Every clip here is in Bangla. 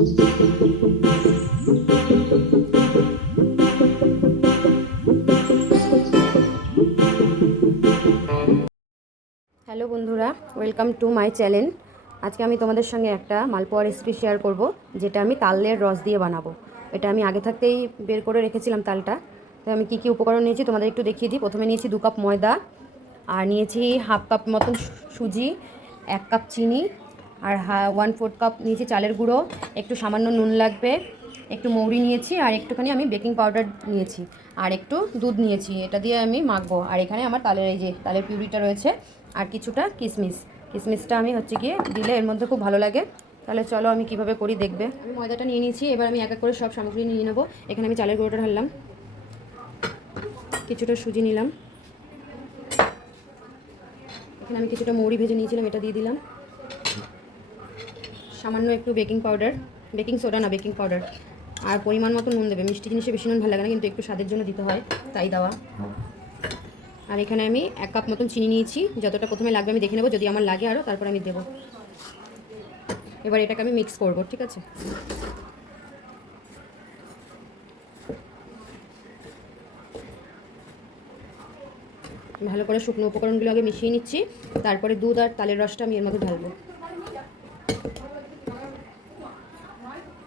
হ্যালো বন্ধুরা, ওয়েলকাম টু মাই চ্যানেল। আজকে আমি তোমাদের সঙ্গে একটা মালপোয়া রেসিপি শেয়ার করব, যেটা আমি তালের রস দিয়ে বানাবো। এটা আমি আগে থাকতেই বের করে রেখেছিলাম তালটা। তো আমি কী কী উপকরণ নিয়েছি তোমাদের একটু দেখিয়ে দিই। প্রথমে নিয়েছি 2 কাপ ময়দা, আর নিয়েছি হাফ কাপ মতন সুজি, 1 কাপ চিনি, আর 1/4 কাপ নিয়েছি চালের গুঁড়ো, একটু সামান্য নুন লাগবে, একটু মৌরি নিয়েছি, আর একটুখানি আমি বেকিং পাউডার নিয়েছি, আর একটু দুধ নিয়েছি। এটা দিয়ে আমি মাখবো। আর এখানে আমার তালের এই যে তালের পিউরিটা রয়েছে, আর কিছুটা কিশমিশটা আমি হচ্ছে গিয়ে দিলে এর মধ্যে খুব ভালো লাগে। তাহলে চলো আমি কিভাবে করি দেখবে। আমি ময়দাটা নিয়ে নিয়েছি, এবার আমি এক এক করে সব সামগ্রী নিয়ে নেবো। এখানে আমি চালের গুঁড়োটা ঢাললাম, কিছুটা সুজি নিলাম, এখানে আমি কিছুটা মৌরি ভেজে নিয়েছিলাম, এটা দিয়ে দিলাম, সামান্য একটু বেকিং সোডা না বেকিং পাউডার, আর পরিমাণ মতো নুন দেবে। মিষ্টি জিনিসে বেশি নুন ভালো লাগে না, কিন্তু একটু স্বাদের জন্য দিতে হয়, তাই দেওয়া। আর এখানে আমি 1 কাপ মতন চিনি নিয়েছি, যতটা প্রথমে লাগবে আমি দেখে নেবো, যদি আমার লাগে আরও তারপর আমি দেবো। এবার এটাকে আমি মিক্স করব, ঠিক আছে। ভালো করে শুকনো উপকরণগুলো আগে মিশিয়ে নিচ্ছি, তারপরে দুধ আর তালের রসটা আমি এর মধ্যে ঢালবো।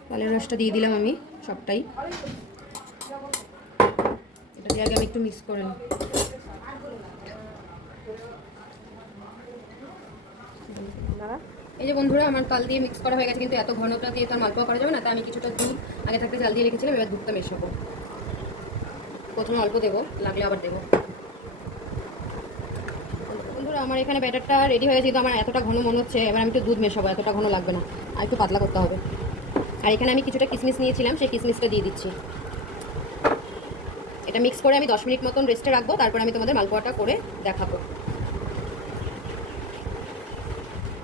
তালের রসটা দিয়ে দিলাম আমি সবটাই। এটা দিয়ে আগে আমি একটু মিক্স করে নিই। এই যে বন্ধুরা, আমার তাল দিয়ে মিক্স করা হয়ে গেছে, কিন্তু এত ঘনটা দিয়ে তো আর মালপোয়া করা যাবে না, তাই আমি কিছুটা দুধ আগে থাকতে জাল দিয়ে রেখেছিলাম। এবার দুধটা মেশাবো। প্রথমে অল্প দেবো, লাগলে আবার দেবো। বন্ধুরা, আমার এখানে ব্যাটারটা রেডি হয়ে গেছে, কিন্তু আমার এতটা ঘন মনে হচ্ছে। এবার আমি একটু দুধ মেশাবো, এতটা ঘন লাগবে না, আর একটু পাতলা করতে হবে। আর এখানে আমি কিছুটা কিশমিশ নিয়েছিলাম, সেই কিশমিশটা দিয়ে দিচ্ছি। এটা মিক্স করে আমি 10 মিনিট মতন রেস্টে রাখবো, তারপর আমি তোমাদের মালপোয়াটা করে দেখাবো।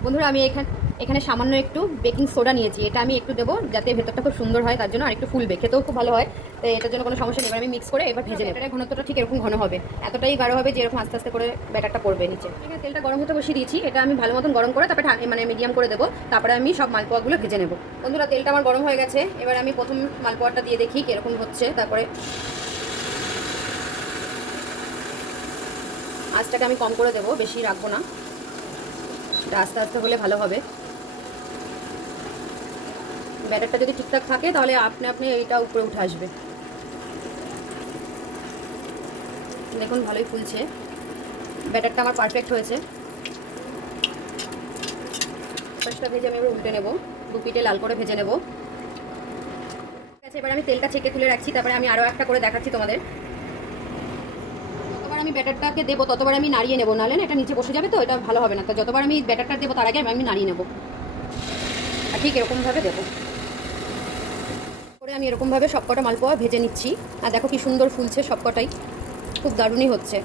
বন্ধুরা, আমি এখানে সামান্য একটু বেকিং সোডা নিয়েছি, এটা আমি একটু দেবো যাতে ভেতরটা খুব সুন্দর হয়, তার জন্য। আর একটু ফুলবে, খেতেও খুব ভালো হয়, তাই এটার জন্য কোনো সমস্যা নেই। এবার আমি মিক্স করে এবার ভেজে নেব। ব্যাটারের ঘনত্বটা ঠিক এরকম ঘন হবে, এতটাই গাঢ় হবে যে এরকম আস্তে আস্তে করে ব্যাটারটা পড়বে নিচে। এখানে তেলটা গরম হতে বসিয়ে দিয়েছি, এটা আমি ভালো মতন গরম করে তারপরে মানে মিডিয়াম করে দেবো, তারপরে আমি সব মালপোয়াগুলো ভেজে নেব। বন্ধুরা, তেলটা আমার গরম হয়ে গেছে, এবার আমি প্রথম মালপোয়াটা দিয়ে দেখি কীরকম হচ্ছে। তারপরে আঁচটাকে আমি কম করে দেবো, বেশি রাখবো না, এটা আস্তে আস্তে হলে ভালো হবে। ব্যাটারটা যদি ঠিকঠাক থাকে তাহলে আপনি এইটা উপরে উঠে আসবে। দেখুন ভালোই ফুলছে, ব্যাটারটা আমার পারফেক্ট হয়েছে। ফার্স্টটা ভেজে আমি এবার উল্টে নেব, 2 পিঠে লাল করে ভেজে নেব। ঠিক আছে, এবার আমি তেলটা ছেঁকে তুলে রাখছি, তারপরে আমি আরও একটা করে দেখাচ্ছি তোমাদের। যতবার আমি ব্যাটারটাকে দেবো ততবার আমি নাড়িয়ে নেবো, নাহলে না এটা নিচে বসে যাবে, তো এটা ভালো হবে না। তো যতবার আমি ব্যাটারটা দেবো তার আগে আমি নাড়িয়ে নেবো, আর ঠিক এরকমভাবে দেবো। আমি এরকমভাবে সবকটা মালপোয়া ভেজে নিচ্ছি, আর দেখো কি সুন্দর ফুলছে সবকটাই, খুব দারুণই হচ্ছে।